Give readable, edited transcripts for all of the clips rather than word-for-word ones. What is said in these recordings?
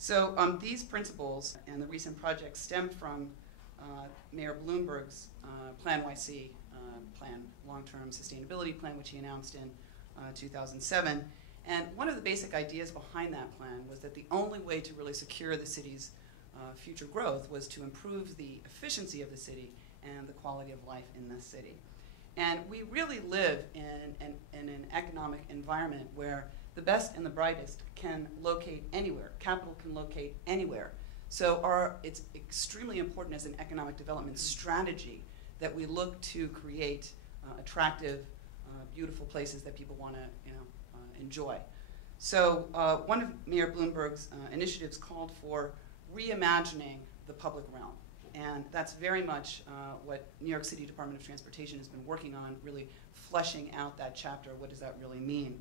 So these principles and the recent projects stem from Mayor Bloomberg's Plan YC plan, long-term sustainability plan, which he announced in 2007. And one of the basic ideas behind that plan was that the only way to really secure the city's future growth was to improve the efficiency of the city and the quality of life in the city. And we really live in an economic environment where the best and the brightest can locate anywhere. Capital can locate anywhere. So it's extremely important as an economic development strategy that we look to create attractive, beautiful places that people want to enjoy. So one of Mayor Bloomberg's initiatives called for reimagining the public realm. And that's very much what New York City Department of Transportation has been working on, really fleshing out that chapter. What does that really mean?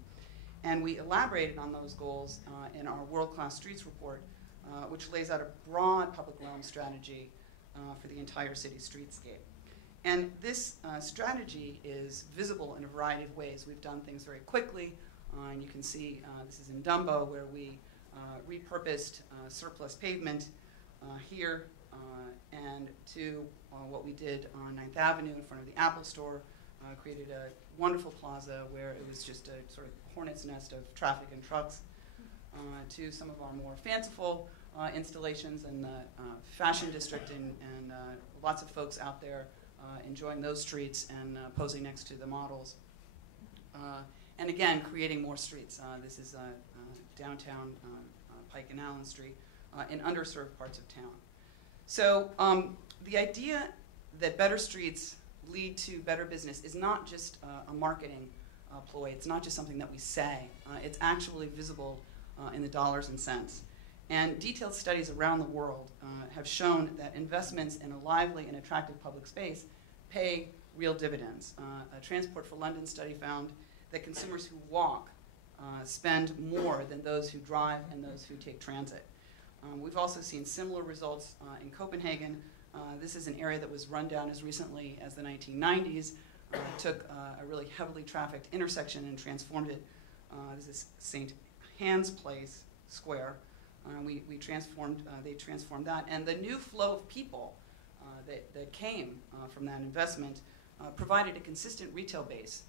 And we elaborated on those goals in our World Class Streets report, which lays out a broad public realm strategy for the entire city streetscape. And this strategy is visible in a variety of ways. We've done things very quickly, and you can see this is in Dumbo, where we repurposed surplus pavement here and to what we did on 9th Avenue in front of the Apple Store, created a wonderful plaza where it was just a sort of hornet's nest of traffic and trucks, to some of our more fanciful installations in the fashion district, and lots of folks out there enjoying those streets and posing next to the models. And again, creating more streets. This is downtown Pike and Allen Street in underserved parts of town. So the idea that better streets lead to better business is not just a marketing ploy. It's not just something that we say. It's actually visible in the dollars and cents. And detailed studies around the world have shown that investments in a lively and attractive public space pay real dividends. A Transport for London study found that consumers who walk spend more than those who drive and those who take transit. We've also seen similar results in Copenhagen. This is an area that was run down as recently as the 1990s. Took a really heavily trafficked intersection and transformed it. This is St. Hans Place Square. They transformed that, and the new flow of people that came from that investment provided a consistent retail base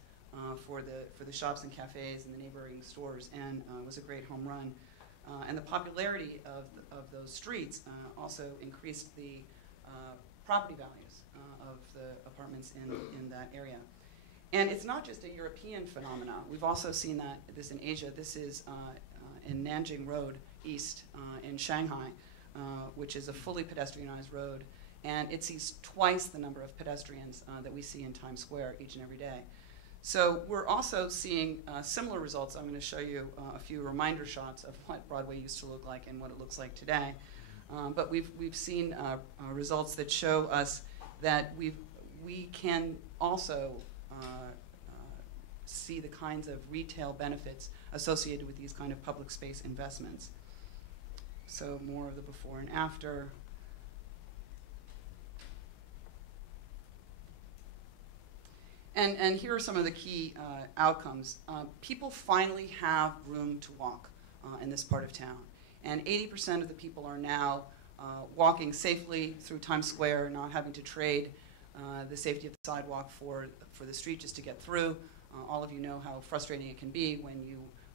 for the shops and cafes and the neighboring stores, and was a great home run. And the popularity of those streets also increased the property values of the apartments in that area. And it's not just a European phenomenon. We've also seen this in Asia. This is in Nanjing Road East in Shanghai, which is a fully pedestrianized road. And it sees twice the number of pedestrians that we see in Times Square each and every day. So we're also seeing similar results. I'm going to show you a few reminder shots of what Broadway used to look like and what it looks like today. But we've seen results that show us that we can also see the kinds of retail benefits associated with these kind of public space investments. So more of the before and after. And here are some of the key outcomes. People finally have room to walk in this part of town. And 80% of the people are now walking safely through Times Square, not having to trade the safety of the sidewalk for the street just to get through. All of you know how frustrating it can be when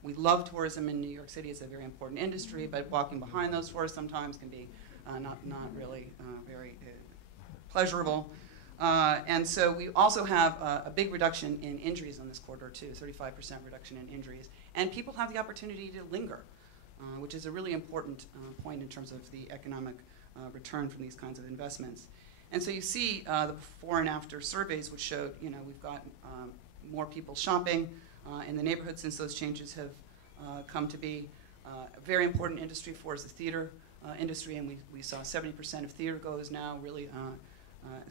we love tourism in New York City. It's a very important industry, but walking behind those tourists sometimes can be not really very pleasurable. And so we also have a big reduction in injuries on this corridor too, 35% reduction in injuries. And people have the opportunity to linger, which is a really important point in terms of the economic return from these kinds of investments. And so you see the before and after surveys, which showed, we've got more people shopping in the neighborhood since those changes have come to be. A very important industry for us is the theater industry, and we saw 70% of theater goers now really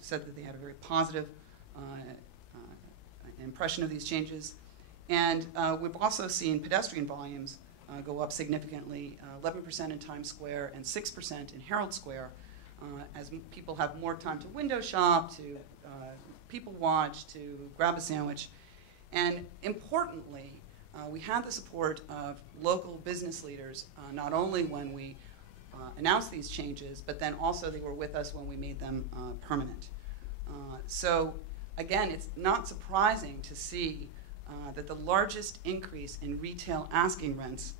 said that they had a very positive impression of these changes. And we've also seen pedestrian volumes go up significantly, 11% in Times Square and 6% in Herald Square, as people have more time to window shop, to people watch, to grab a sandwich. And importantly, we had the support of local business leaders, not only when we announced these changes, but then also they were with us when we made them permanent. So again, it's not surprising to see that the largest increase in retail asking rents,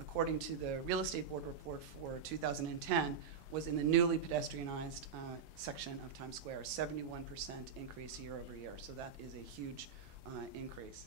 according to the Real Estate Board report for 2010, was in the newly pedestrianized section of Times Square, 71% increase year over year. So that is a huge increase.